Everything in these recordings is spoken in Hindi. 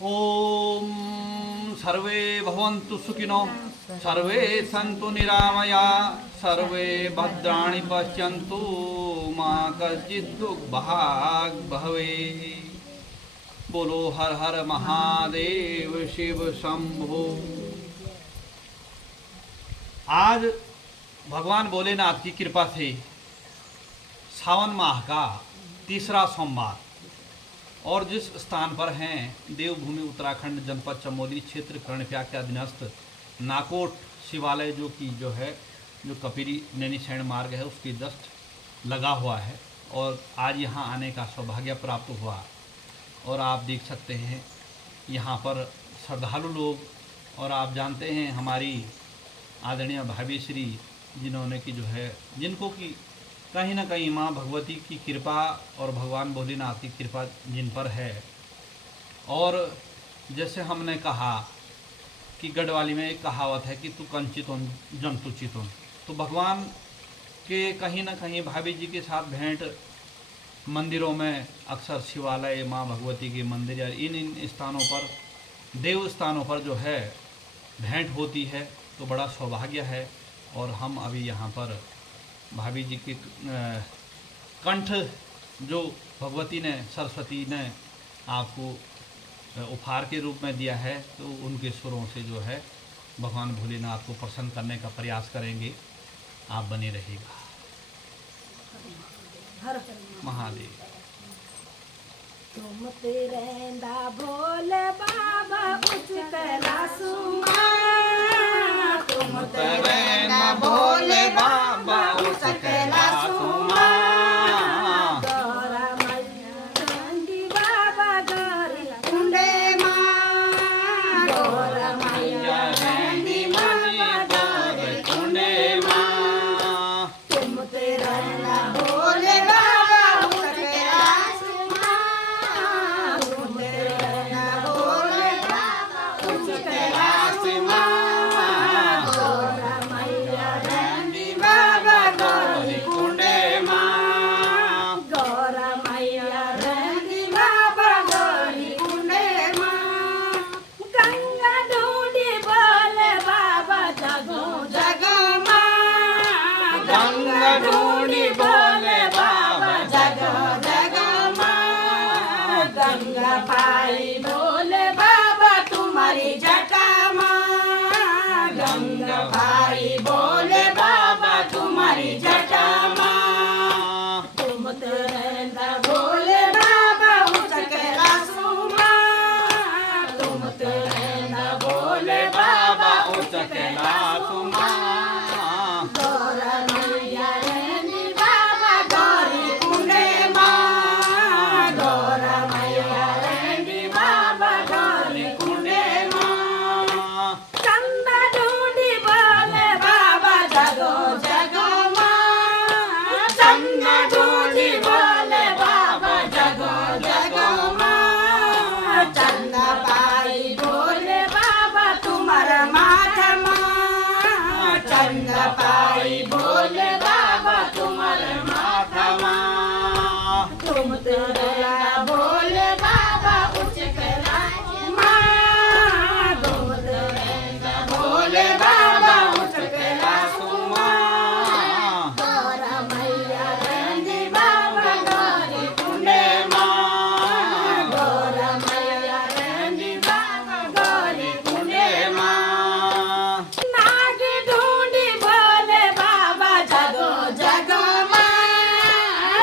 ओम सर्वे भवन्तु सुखिनो सर्वे सन्तु निरामया सर्वे भद्राणि पश्यन्तु मा कश्चित् दुर्भाग् भवेत्। बोलो हर हर महादेव शिव शंभो। आज भगवान भोलेनाथ की कृपा से सावन माह का तीसरा सोमवार और जिस स्थान पर हैं देवभूमि उत्तराखंड जनपद चमोली क्षेत्र कर्णप्याग के अधीनस्थ नाकोट शिवालय जो है जो कपिरी नैनीसैण मार्ग है उसकी जस्ट लगा हुआ है और आज यहाँ आने का सौभाग्य प्राप्त हुआ। और आप देख सकते हैं यहाँ पर श्रद्धालु लोग, और आप जानते हैं हमारी आदरणीय भाभी श्री जिन्होंने की जो है जिनको की कहीं ना कहीं माँ भगवती की कृपा और भगवान भोलेनाथ की कृपा जिन पर है। और जैसे हमने कहा कि गढ़वाली में एक कहावत है कि तू कंचितुन जंतु चितुन, तो भगवान के कहीं ना कहीं भाभी जी के साथ भेंट मंदिरों में अक्सर शिवालय माँ भगवती के मंदिर या इन स्थानों पर देव स्थानों पर जो है भेंट होती है, तो बड़ा सौभाग्य है। और हम अभी यहाँ पर भाभी जी के कंठ जो भगवती ने सरस्वती ने आपको उपहार के रूप में दिया है, तो उनके सुरों से जो है भगवान भोलेनाथ को प्रसन्न करने का प्रयास करेंगे। आप बने रहिएगा। हर महादेव। तुम तेरेंदा भोले बाबा उच्च कैलासुमा, तुम तेरेंदा भोले बाबा उच्च कैलासुमा, गौरा मैया चंडी बाबा गौरी कुंडे माँ, गौरा मैया चंडी बाबा गौरी कुंडे माँ, तुम तेरेंदा भोले बाबा उच्च कैलासुमा, तुम तेरेंदा भोले बाबा उच्च कैलासुमा, गौरा मैया चंडी बाबा गौरी कुंडे माँ, गौरा मैया चंडी बाबा गौरी कुंडे माँ, गंगा ढूंढी बोले बाबा जगो जगो माँ, गंगा ढूंढी बोले बाबा जगो जगो माँ, गंगा पाई बोले बाबा तुम्हारी जटा माँ, गंगा पाई बोले बाबा तुम्हारी जटा माँ, तुम तेरेंदा भोले बाबा उच्च कैलासुमा, तुम तेरेंदा भोले बाबा उच्च कैलासुमा, गौरा मैया रेंदी बाबा गौरी कुंडे माँ, गौरा मैया रेंदी बाबा गौरी कुंडे माँ, चंदा ढूंढी बोले बाबा जगो जगो माँ, चंदा ढूंढी बोले बाबा जगो जगो माँ, चंदा पाई बोले बाबा तुम्हारा माथा माँ, चंदा पाई बोले बाबा तुम्हारा माथा माँ, तुम तेरेंदा भोले बाबा उच्च कैलाश माँ, तुम तेरेंदा भोले बाबा उच्च कैलाश माँ, गौरा मैया रेंदी बाबा गौरी कुंडे माँ, गौरा मैया रेंदी बाबा गौरी कुंडे माँ, नाग ढूंढी बोले बाबा जगो जगो माँ,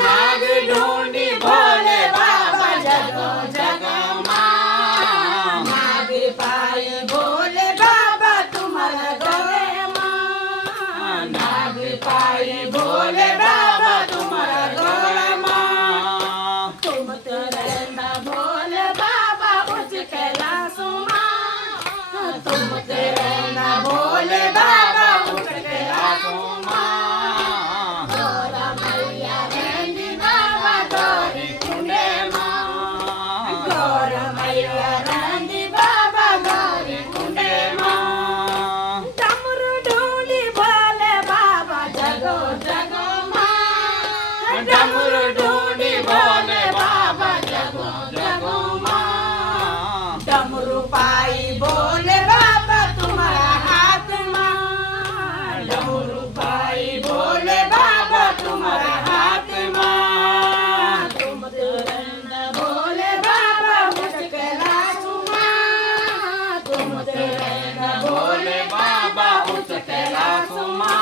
नाग ढूंढी बोले बाबा जगो जगो माँ, नाग पाई बोले बाबा तुम्हारा गौरे माँ, नाग पाई बोले बाबा तुम्हारा गौरे माँ, तुम तेरेंदा भोले बाबा उच्च कैलासुमा, तुम तेरेंदा भोले बाबा उच्च कैलासुमा, गौरा मैया रेंदी बाबा गौरी कुंडे माँ, गौरा मैया रेंदी बाबा गौरी कुंडे माँ, डमरू ढूंढी बोले बाबा जगो जगो माँ, डमरू ढूंढी बोले बाबा जगो जगो माँ, पाई बोले बाबा तुम्हारा हाथ मां डमरू पाई बोले बाबा तुम्हारा हाथ मां तुम तेरे बोले बाबा मुझकला सुमा तुम तेरे बोले बाबा मुझकला सुमा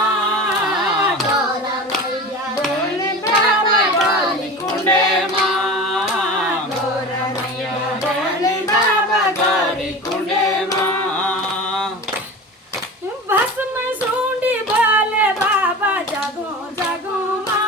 गौरा मैया बोले बाबा गौरी कुंडे मां गौरा मैया बोले बाबा गौरी कुंडे मां भस्म सूंडी बोले बाबा जगो जगो मां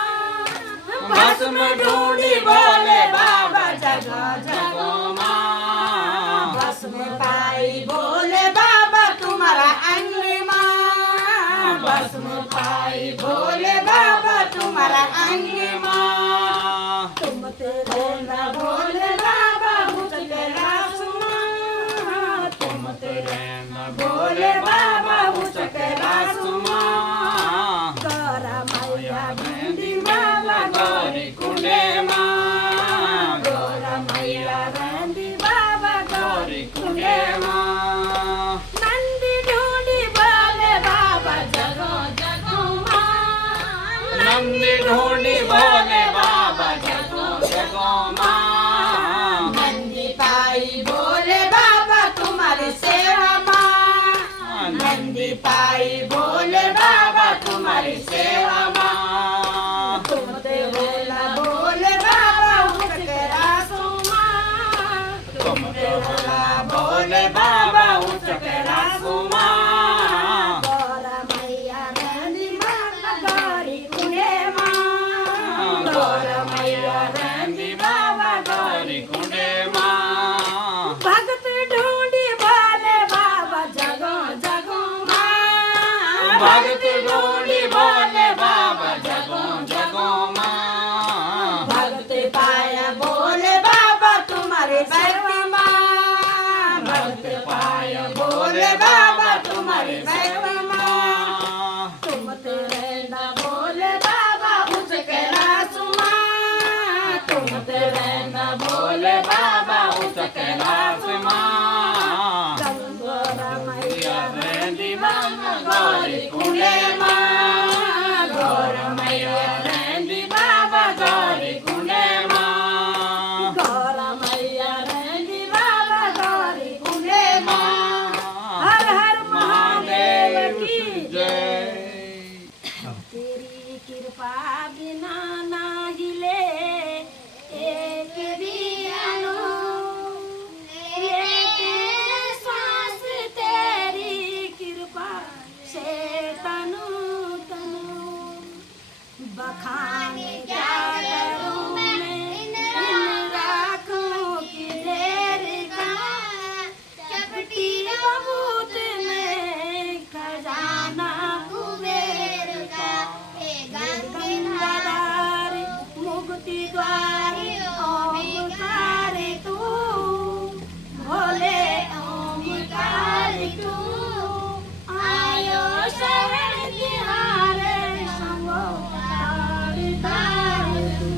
भस्म ढूंढी बोले बाबा जगो जगो मां भस्म पाई बोले बाबा तुम्हारा अंग मां भस्म पाई बोले बाबा तुम्हारा अंग मां तुम तेरे ना बोले बाबा मुझकला सुमा तुम तेरे ना बोले बाबा मुझकला सुमा गौरा मैया बंदी बाबा गौरी कुंडे मां गौरा मैया बंदी बाबा गौरी कुंडे मां नंदी ढूंढी बोले बाबा जगो जगो मां नंदी ढूंढी बोले बाबा जगो जगो मां नंदी पाई बोले बाबा तुम्हारी सेवा मां नंदी पाई बोले बाबा तुम्हारी सेवा मां तुम ते बोला बोले बाबा उचकरा सुमा तुम ते बोला बोले बाबा उचकरा सुमा गौरा मैया रंदी बाबा गौरी कुंडे मां गौरा मैया रंदी बाबा गौरी कुंडे मां भगत ढूंढी बोले बाबा जगो जगो मां भगत ढूंढी बोले बाबा जगो जगो मां भगत पाया बोले बाबा तुम्हारे भक्ति मां भगत पाया बोले बाबा तुम्हारे भक्ति मां तुम तेरे ना बोले बाबा उचकला सुमा तुम तेरे ना बोले बाबा उचकला सुमा गंगोरा मैया रेंदी बाबा गौरी कुंडे मां गौरा मैया रेंदी बाबा गौरी कुंडे मां गौरा मैया रेंदी बाबा गौरी कुंडे मां हर हर महादेव की जय तेरी कृपा बिना ना हिले एक भी अणु लेते श्वास तेरी कृपा से तनु तनु बखाने क्या करूं मैं इन राखों की ढेर का चपटी बबूत में खजाना कुबेर का गंगाधार मुक्ति द्वार ओमकार तू भोले ओमकार तू आयो शरण तिहारे संगो तारी तारी तू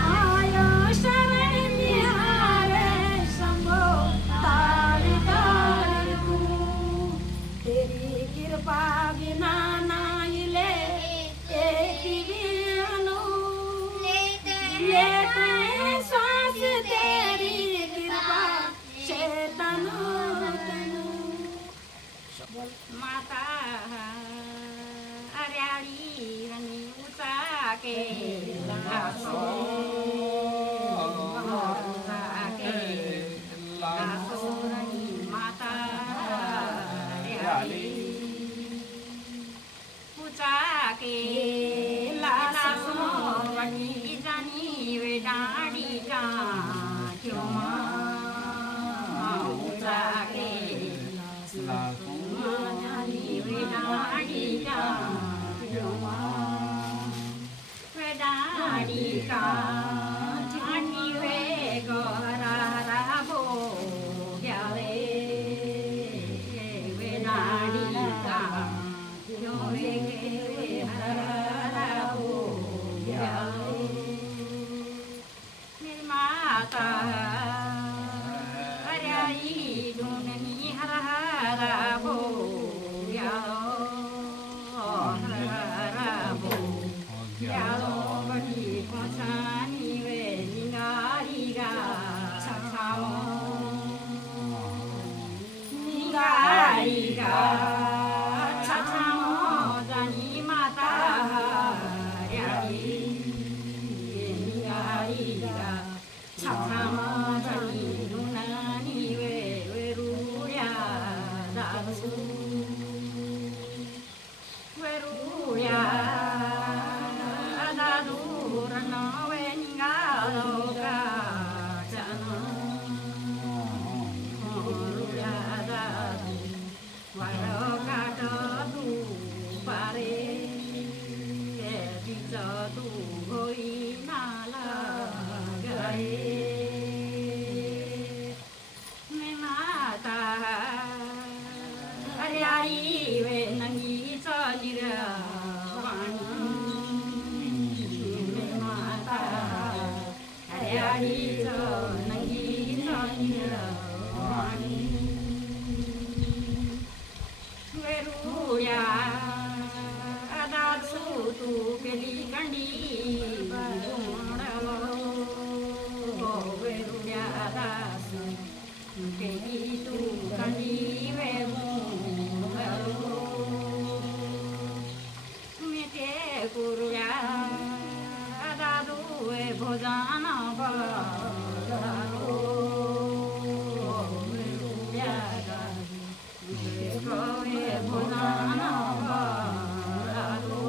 आयो शरण तिहारे संगो तारी तारी तू तेरी कृपा बिना ना हिले एक भी अणु लेते श्वास तेरी कृपा से तनु तनु माता हरियाली रनी उषा के लासो उषा के लासो रनी माता हरियाली उषा के लासो वटी जानी वे डाड़ी का क्यों उषा के जानी वे डाड़ी का क्यों वे डाड़ी का जानी वे गोरा राबो ग्याले वे डाड़ी का क्यों वे राबो ग्याले मेरी माता हरियाली आई डुननी हरा हरा बोग्यालो हरा बो ग्यालो बटी पछानी वे निगारीगा छछामो निगारीगा छछामो जानी माता हर्याली निगारीगा छछामो जानी डुननी वे वेरुया दासु वेरुया दादु रनो वे निगालो ga chana veruya dasu varo kato tu pare bisa tu goi nala gae me mata hari we nangi chanira vani me mata hari cho nangi chanira vani veruya dasu tu peli kandi bodalo veruya dasu peli tu kandi veruya mete kuruya dadu e bhojana balaro veruya dadu e bhojana balaro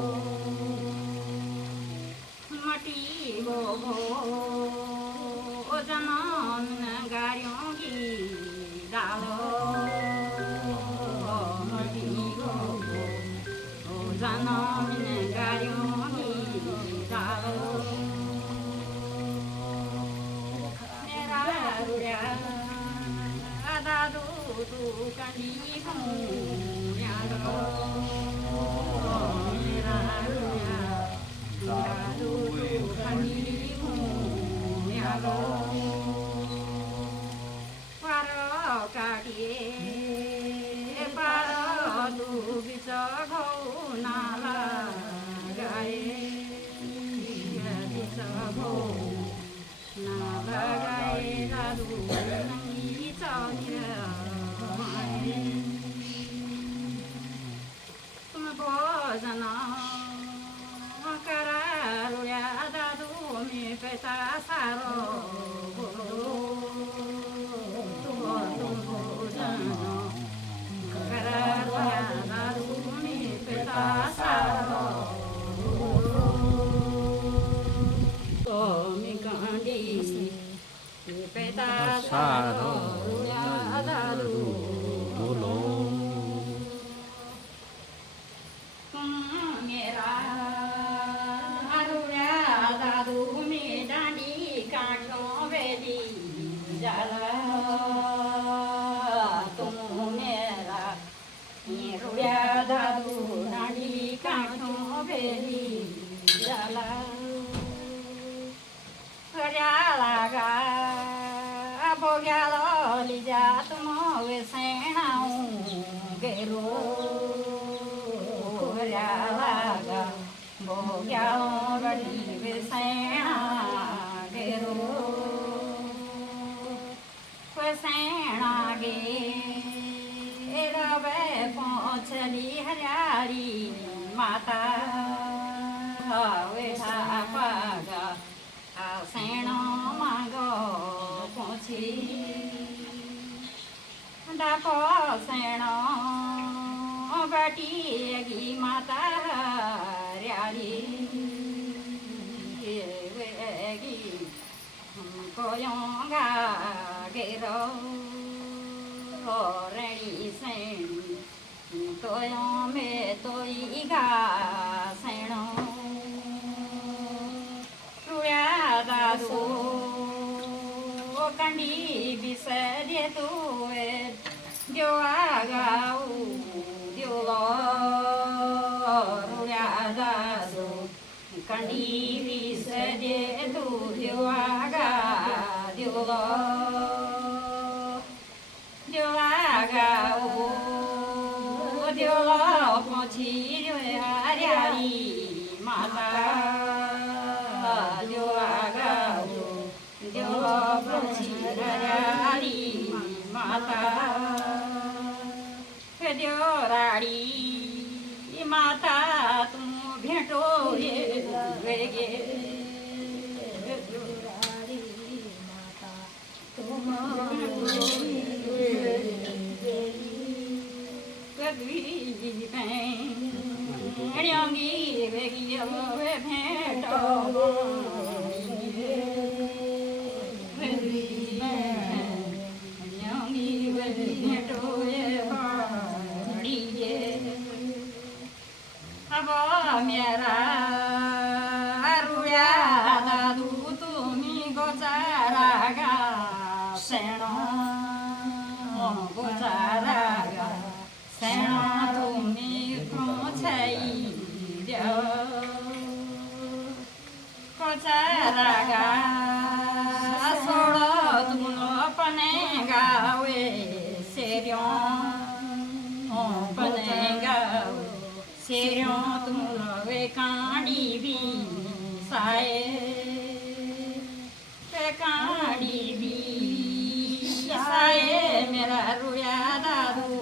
mati go janam garyon ki dalo mati go janam garyon ki dalo nera ruya dadu tu kandi hu ya lo nera ruya dadu tu kandi hu ya lo paro kaki paro tu bisa gau nala gae bisa gau nala gae dadu nangi chanira tum bojana kararuya dadu me peta saro tum bojana kararuya dadu me peta saro mi kandi peta saro ruya dadu bolo mera aruya dadu me dani kato vedi jala tum mera aruya dadu dani kato vedi jala Harialaga abogyalo lijat mo vesenau gero Harialaga bogyalo badi vesena gero vesena ge rabe pochali hariali mata vetha paga seno mago pochi da po seno bati gi mata ryali gi koyonga gero reni sen toyo me toiga seno dasu kandi bisa dia tu dia agau dia ruya dasu kandi bisa dia tu dia aga dia पोछी जो हरियाली माता जो आगा जो पोछी हरियाली माता जो राड़ी माता तुम भेटो ये वेगे जो राड़ी माता तुम भेटो अब मेरा रुया दादू तुमी गोचारागा सेणो गोचारागा सेणो तुमी खोछाई देऊ गोचारागा सोडो तुम अपने गावे सेरियों अपने गावे सेरियों तुम वे कांडी भी साए वे कांडी भी साए मेरा रुया दादू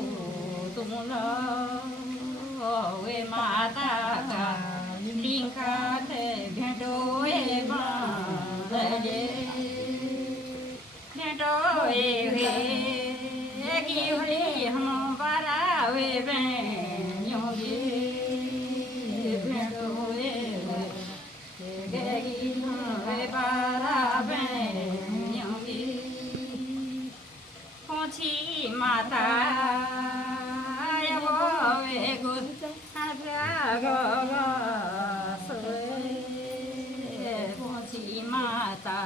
तुम वे माता का लिंका थे भेटो ए बांधे भेटो ए गिवली हम बरावे बेंयोगे माता माता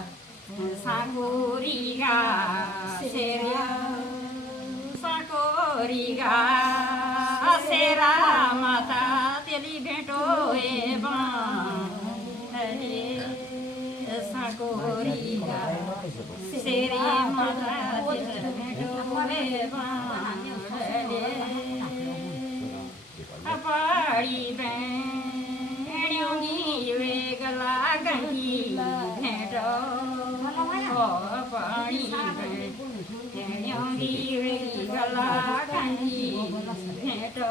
साकोरिगा सेरा साकोरिगा सेरा माता तेरी भेटो ए बांधे साकोरिगा सेरी माता तेरी भेटो ए बांधे अपड़ी बेड़ियोंगी वे गला गंगी भेटो अपड़ी बेड़ियोंगी वे गला गंगी भेटो